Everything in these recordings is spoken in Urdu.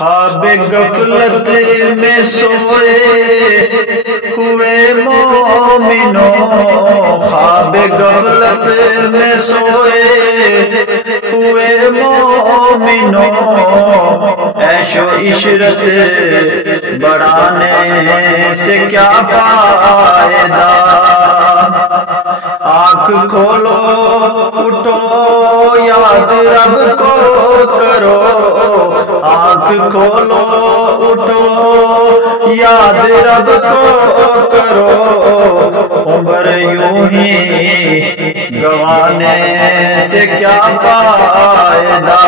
خواب غفلت میں سوئے ہوئے مومنوں، خواب غفلت میں سوئے ہوئے مومنوں، عیش و عشرت بڑھانے سے کیا فائدہ؟ آنکھ کھولو اٹھو یاد رب کو کرو، آنکھ کھولو اٹھو یاد رب کو کرو، عمر یوں ہی گنوانے سے کیا فائدہ؟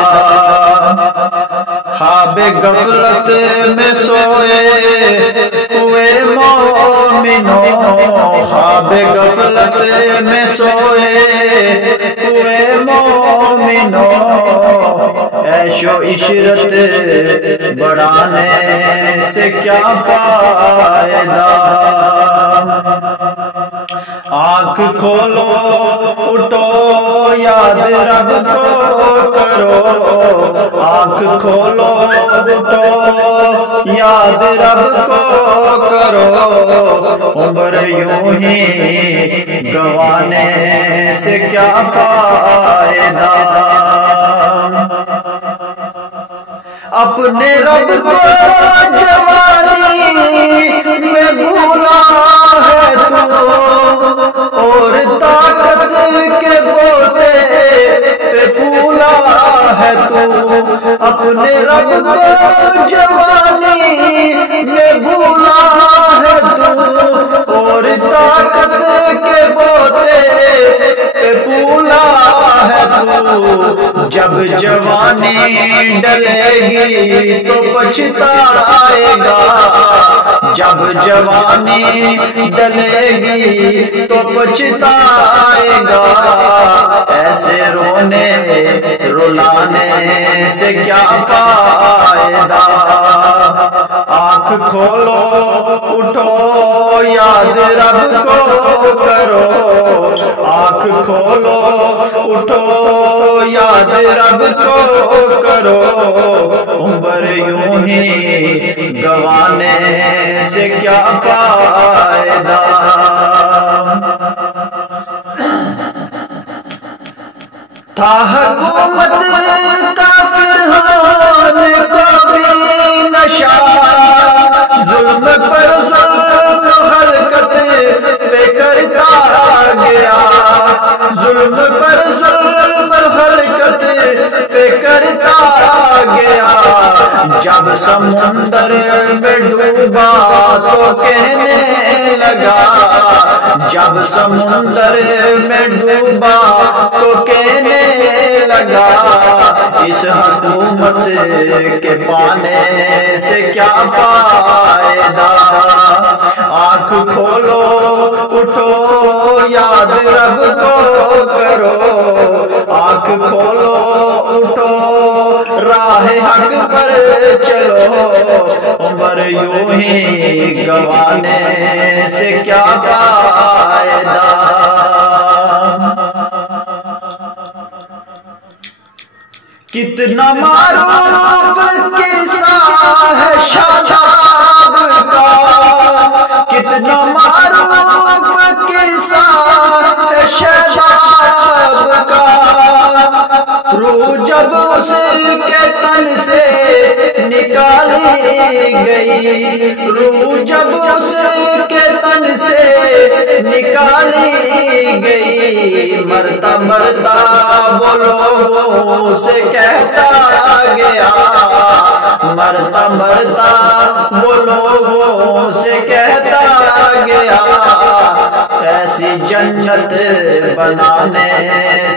خواب غفلت میں سوئے ہوئے مومنوں، خواب غفلت میں سوئے ہوئے مومنوں، عیش و عشرت بڑھانے سے کیا فائدہ؟ آنکھ کھولو اٹھو یاد رب کو کرو، آنکھ کھولو اٹھو یاد رب کو کرو، عمر یوں ہی گنوانے سے کیا فائدہ؟ اپنے رب کو جوانی میں بھولا ہے تو، اور طاقت کے بوتے پہ پھولا ہے تو، اپنے رب کو جوانی میں بھولا ہے تو، اور طاقت کے بوتے پہ پھولا ہے تو، جب جوانی ڈلے گی تو پچھتائے گا، جب جوانی ڈلے گی تو پچھتائے گا، ایسے رونے رلانے سے کیا فائدہ؟ آنکھ کھولو اٹھو یاد رب کو کرو، آنکھ کھولو اٹھو یاد رب کو کرو، عمر یوں ہی گنوانے سے کیا فائدہ؟ تھا حکومت کافران کو بھی نشہ، ظلم پر ظلم خلقت پہ کرتا گیا، ظلم پر ظلم خلقت پہ کرتا گیا، جب سمندر میں ڈوبا تو کہنے لگا، جب سمندر میں ڈوبا تو کہنے لگا، اس حکومت کے پانے سے کیا فائدہ؟ آنکھ کھولو اٹھو یاد رب کو کرو، آنکھ کھولو اٹھو راہ حق پر چلو، عمر یوں ہی گنوانے سے کیا فائدہ؟ کتنا معروف قصہ ہے شاداب کا، کتنا معروف قصہ ہے شاداب کا، روح جب اس کے تن سے نکالی گئی، روح جب اس کے تن سے نکالی گئی، مرتا مرتا وہ لوگوں سے کہتا گیا، مرتا مرتا وہ لوگوں سے کہتا گیا، ایسی جنت بنانے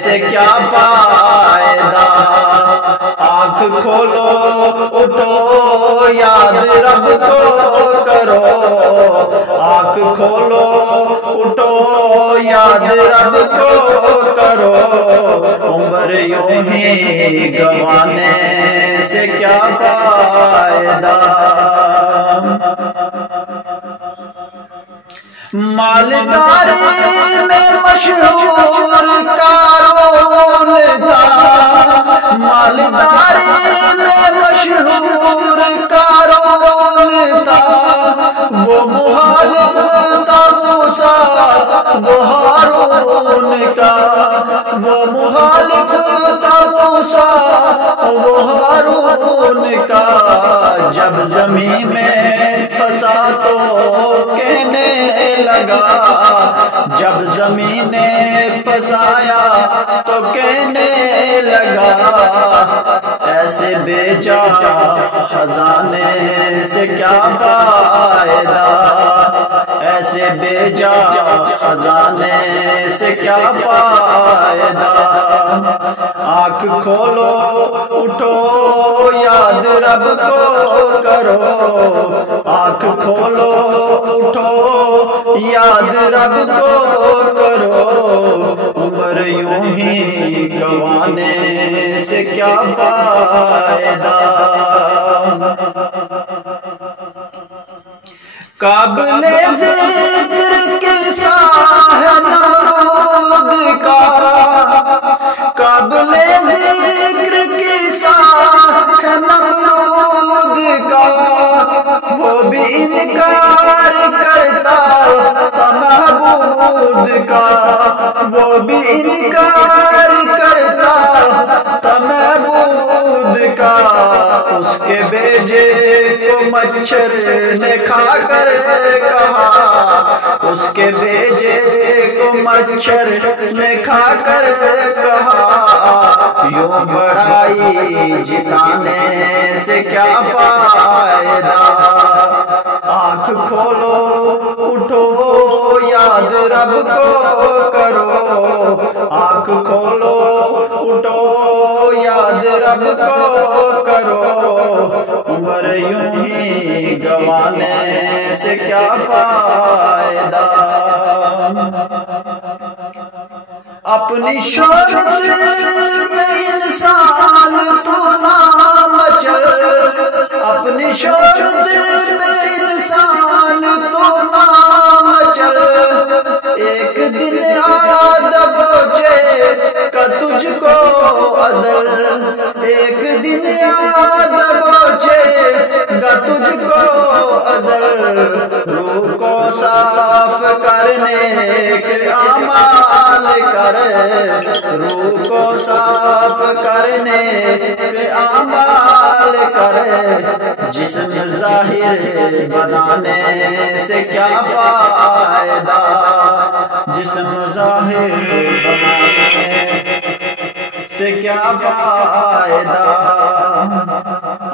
سے کیا فائدہ؟ آنکھ کھولو اٹھو یاد رب کو کرو، آنکھ کھولو اٹھو یاد رب کو کرو، عمر یوں ہی گنوانے سے کیا فائدہ؟ مالداری میں مشہور کارون تھا، مالداری میں مشہور وہ ہارون کا، وہ مخالف تھا موسیٰ وہ ہارون کا، جب زمین میں پھنسا تو کہنے لگا، جب زمین نے پھنسایا تو کہنے لگا، ایسے بیچا خزانے سے کیا فائدہ، ایسے بیچا خزانے سے کیا فائدہ، آنکھ کھولو اٹھو یاد رب کو کرو، آنکھ کھولو اٹھو یاد رب کو کرو، عمر یوں ہی گنوانے سے کیا فائدہ، قابل ذکر قصہ ہے نمرود کا، قابل ذکر قصہ ہے نمرود کا، وہ بھی انکار کرتا تھا معبود کا، وہ بھی انکار کرتا تھا معبود کا، اس کے بیجے کو مچھر نے کھا کر کہا، اس کے بیجے کو مچھر نے کھا کر کہا، یوں بڑائی جتانے سے کیا فائدہ، آنکھ کھولو اٹھو یاد رب کو کرو، آنکھ کھولو اٹھو یاد رب کو کرو، عمر یوں ہی گنوانے سے کیا فائدہ، اپنی شہرت میں انسان تو نہ مچل، اپنی شہرت میں انسان تو نہ مچل، ایک دن آد پہنچے کا تجھ کو ازل، ایک دن آد پہنچے گا تجھ کو ازل، روح کو صاف کرنے کے اعمال کر، روح کو صاف کرنے کے اعمال کر، جسم ظاہر بنانے سے کیا فائدہ، جسم ظاہر بنانے سے کیا فائدہ،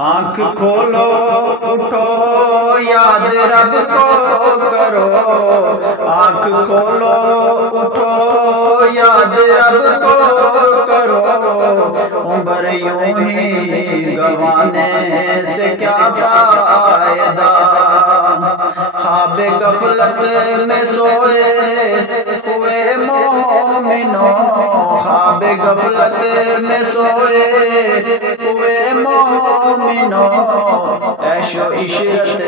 آنکھ کھولو اٹھو یاد رب کو کرو، آنکھ کھولو اٹھو یاد رب کو کرو، عمر یوں ہی گنوانے سے کیا فائدہ، خواب غفلت میں سوئے ہوئے مومنوں، خواب غفلت میں سوئے ہوئے مومنوں، عیش و عشرت